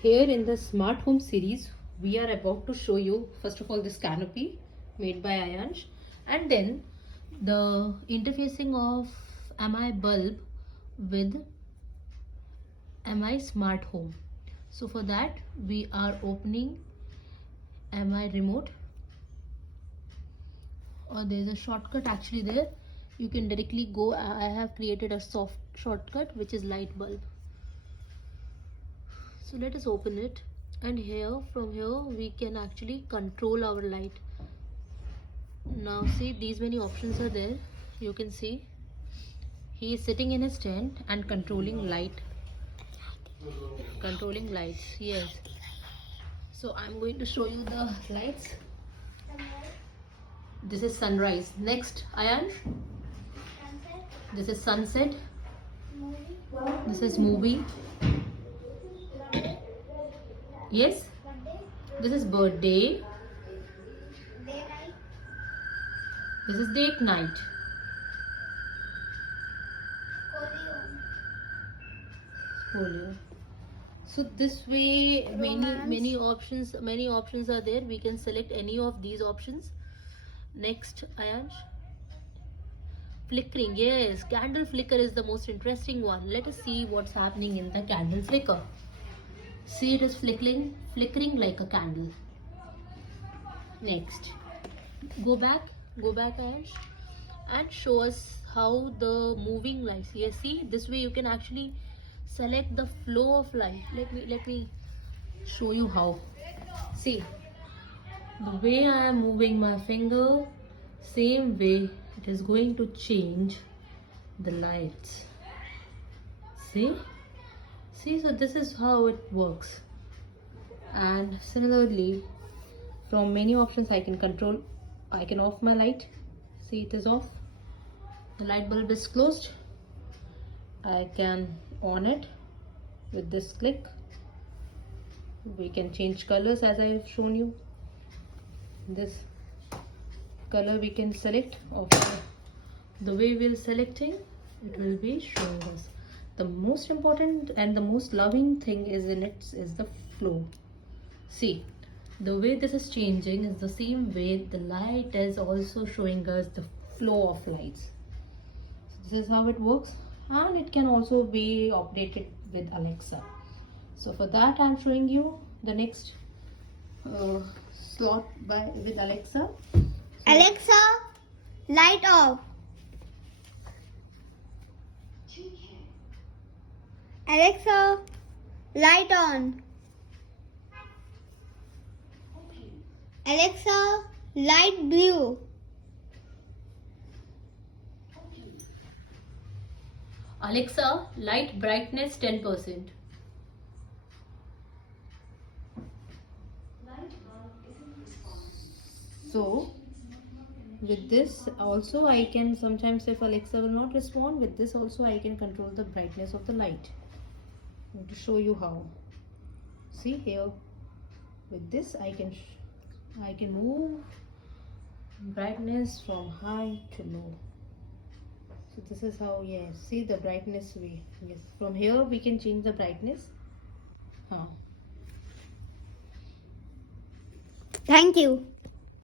Here in the smart home series, we are about to show you first of all this canopy made by Ayansh, and then the interfacing of MI bulb with MI smart home. So for that we are opening MI remote, or there is a shortcut actually there. You can directly go. I have created a soft shortcut which is light bulb. So let us open it, and here from here we can actually control our light. Now see, these many options are there. You can see he is sitting in his tent and controlling lights. Yes, so I'm going to show you the lights. This is sunrise. Next, Ayan, this is sunset. This is movie. Yes, this is birthday. This is date night. Folio. So this way many options are there. We can select any of these options. Next, Ayansh, flickering. Yes, candle flicker is the most interesting one. Let us see what's happening in the candle flicker. See, it is flickering like a candle. Next, go back Ayansh, and show us how the moving lights. Yes, see, this way you can actually select the flow of light. Let me show you how. See, the way I am moving my finger, same way it is going to change the lights. See, so this is how it works. And similarly, from many options I can off my light. See, it is off. The light bulb is closed. I can on it with this click. We can change colors as I have shown you. This color we can select. Of the way we're selecting, it will be showing us. The most important and the most loving thing is in it is the flow. See, the way this is changing is the same way the light is also showing us the flow of lights. So this is how it works, and it can also be operated with Alexa. So for that I'm showing you the next slot with Alexa. So Alexa, light off. Alexa, light on. Alexa, light blue. Alexa, light brightness 10%. So with this also I can, sometimes if Alexa will not respond, with this also I can control the brightness of the light. I'm going to show you how. See here, with this I can move brightness from high to low. So this is how, yes, see the brightness way. Yes, from here we can change the brightness. Thank you.